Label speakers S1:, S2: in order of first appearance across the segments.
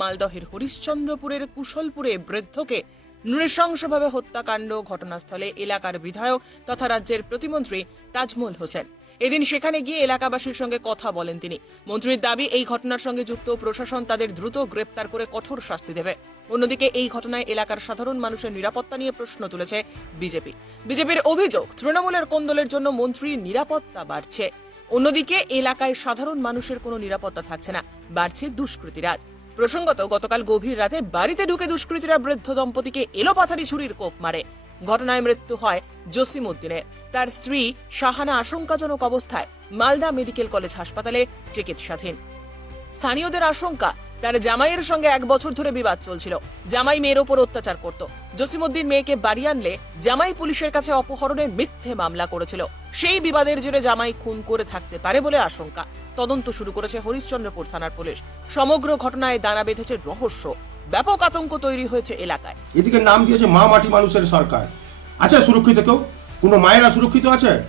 S1: মালদহের হরিশ্চন্দ্রপুরের কুশলপুরে বৃদ্ধকে নৃশংসভাবে হত্যাকাণ্ড, ঘটনাস্থলে এলাকার বিধায়ক তথা রাজ্যের প্রতিমন্ত্রী তাজমুল হোসেন। এদিন সেখানে গিয়ে এলাকাবাসীর সঙ্গে কথা বলেন তিনি। মন্ত্রীর দাবি, এই ঘটনার সঙ্গে যুক্ত প্রশাসন তাদের দ্রুত গ্রেপ্তার করে কঠোর শাস্তি দেবে। অন্যদিকে এই ঘটনায় এলাকার সাধারণ মানুষের নিরাপত্তা নিয়ে প্রশ্ন তুলেছে বিজেপি। বিজেপির অভিযোগ, তৃণমূলের কোন্দলের জন্য মন্ত্রীর নিরাপত্তা বাড়ছে। অন্যদিকে এলাকায় সাধারণ মানুষের কোনো নিরাপত্তা থাকছে না, বাড়ছে দুষ্কৃতিরাজ। প্রসঙ্গত, গতকাল গভীর রাতে বাড়িতে ঢুকে দুষ্কৃতীরা বৃদ্ধ দম্পতিকে এলোপাথারি ছুরির কোপ মারে। ঘটনায় মৃত্যু হয় জসিম উদ্দিনের তার স্ত্রী শাহানা আশঙ্কাজনক অবস্থায় মালদা মেডিকেল কলেজ হাসপাতালে চিকিৎসাধীন। স্থানীয়দের আশঙ্কা তার জামাইয়ের সঙ্গে এক বছর ধরে বিবাদ চলছিল। জামাই মেয়ের ওপর অত্যাচার করত। জসিমউদ্দিন মেয়েকে বাড়ি আনলে জামাই পুলিশের কাছে অপহরণের মিথ্যে মামলা করেছিল। সেই বিবাদের জেরে জামাই খুন করে থাকতে পারে বলে আশঙ্কা। তদন্ত শুরু করেছে হরিশ্চন্দ্রপুর থানার পুলিশ। সমগ্র ঘটনায় দানা বেঁধেছে রহস্য। ব্যাপক আতঙ্ক তৈরি হয়েছে এলাকায়।
S2: এদিকে নাম দিয়েছে মা মাটি মানুষের সরকার। আছে সুরক্ষিত কেউ? কোনো মায়েরা সুরক্ষিত আছে?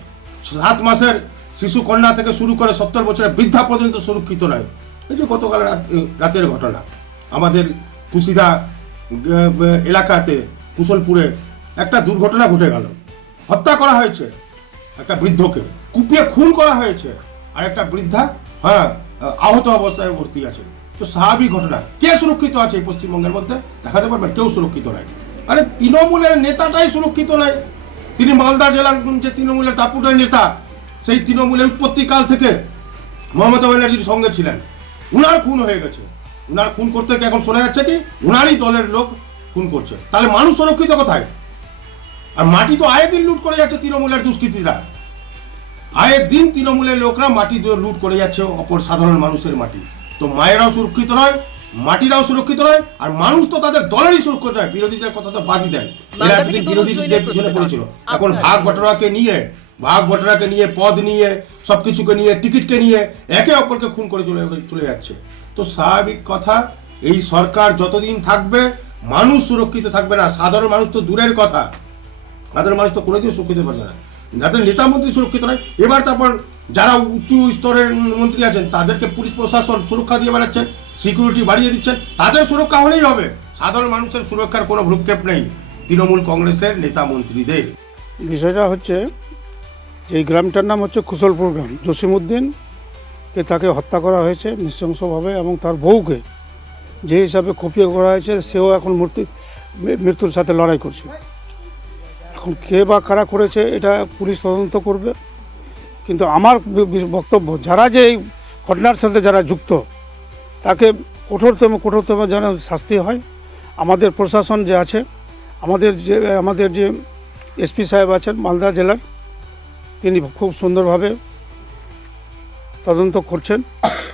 S2: সাত মাসের শিশু কন্যা থেকে শুরু করে সত্তর বছরের বৃদ্ধা পর্যন্ত সুরক্ষিত নয়। এই যে গতকাল রাত- রাতের ঘটনা। আমাদের কুশিদা এলাকাতে, কুশলপুরে একটা দুর্ঘটনা ঘটে গেল। হত্যা করা হয়েছে একটা বৃদ্ধকে। কুপিয়ে খুন করা হয়েছে। আর একটা বৃদ্ধা হ্যাঁ আহত অবস্থায় ভর্তি আছে। তো স্বাভাবিক ঘটনা। কে সুরক্ষিত আছে এই পশ্চিমবঙ্গের মধ্যে? দেখাতে পারবেন, কেউ সুরক্ষিত নাই। আরে তৃণমূলের নেতাটাই সুরক্ষিত নাই। তিনি মালদা জেলার যে তৃণমূলের টাপুটের নেতা, সেই তৃণমূলের উৎপত্তিকাল থেকে মমতা ব্যানার্জির সঙ্গে ছিলেন। উনার খুন হয়ে গেছে। উনার খুন করতে কি এখন শোনা যাচ্ছে কি, উনারই দলের লোক খুন করছে। তাহলে মানুষ সুরক্ষিত কোথায়? আর মাটি তো আয়ের দিন লুট করে যাচ্ছে তৃণমূলের দুষ্কৃতীরা। আয়ের দিন তৃণমূলের লোকরা মাটি লুট করে যাচ্ছে অপর সাধারণ মানুষের মাটি। তো মায়েরাও সুরক্ষিত নয় মাটিরাও সুরক্ষিত নয় আর মানুষ তো তাদের দলেরই সুরক্ষিত নয়। বিরোধীদের কথা তো বাদই দেন। এরা এতদিন বিরোধীদের পিছনে পড়েছিল। এখন ভাগ
S1: কি
S2: বটরাকে নিয়ে ভাগ বটরাকে নিয়ে পদ নিয়ে সবকিছুকে নিয়ে টিকিটকে নিয়ে একে অপরকে খুন করে চলে চলে যাচ্ছে। তো স্বাভাবিক কথা এই সরকার যতদিন থাকবে মানুষ সুরক্ষিত থাকবে না। সাধারণ মানুষ তো দূরের কথা। সাধারণ মানুষ তো কোনোদিন সুরক্ষিত পারবে না। যাদের নেতা মন্ত্রী সুরক্ষিত নয় এবার তারপর যারা উঁচু স্তরের মন্ত্রী আছেন তাদেরকে পুলিশ প্রশাসন সুরক্ষা দিয়ে বেড়াচ্ছেন সিকিউরিটি বাড়িয়ে দিচ্ছেন, তাদের সুরক্ষা হলেই হবে। সাধারণ মানুষের সুরক্ষার কোনো ভ্রুক্ষেপ নেই, তৃণমূল কংগ্রেসের নেতা মন্ত্রীদের।
S3: বিষয়টা হচ্ছে এই গ্রামটার নাম হচ্ছে কুশলপুর গ্রাম। জসিমউদ্দিনকে তাকে হত্যা করা হয়েছে নৃশংসভাবে এবং তার বউকে যে হিসাবে কুপিয়ে করা হয়েছে, সেও এখন মূর্তি মৃত্যুর সাথে লড়াই করছে। এখন কে বা কারা করেছে, এটা পুলিশ তদন্ত করবে। কিন্তু আমার বক্তব্য, যারা যে এই ঘটনার সাথে যারা যুক্ত তাকে কঠোরতম কঠোরতম যেন শাস্তি হয়। আমাদের প্রশাসন যে আছে, আমাদের যে আমাদের যে এসপি সাহেব আছেন, মালদা জেলার, তিনি খুব সুন্দরভাবে তদন্ত করছেন।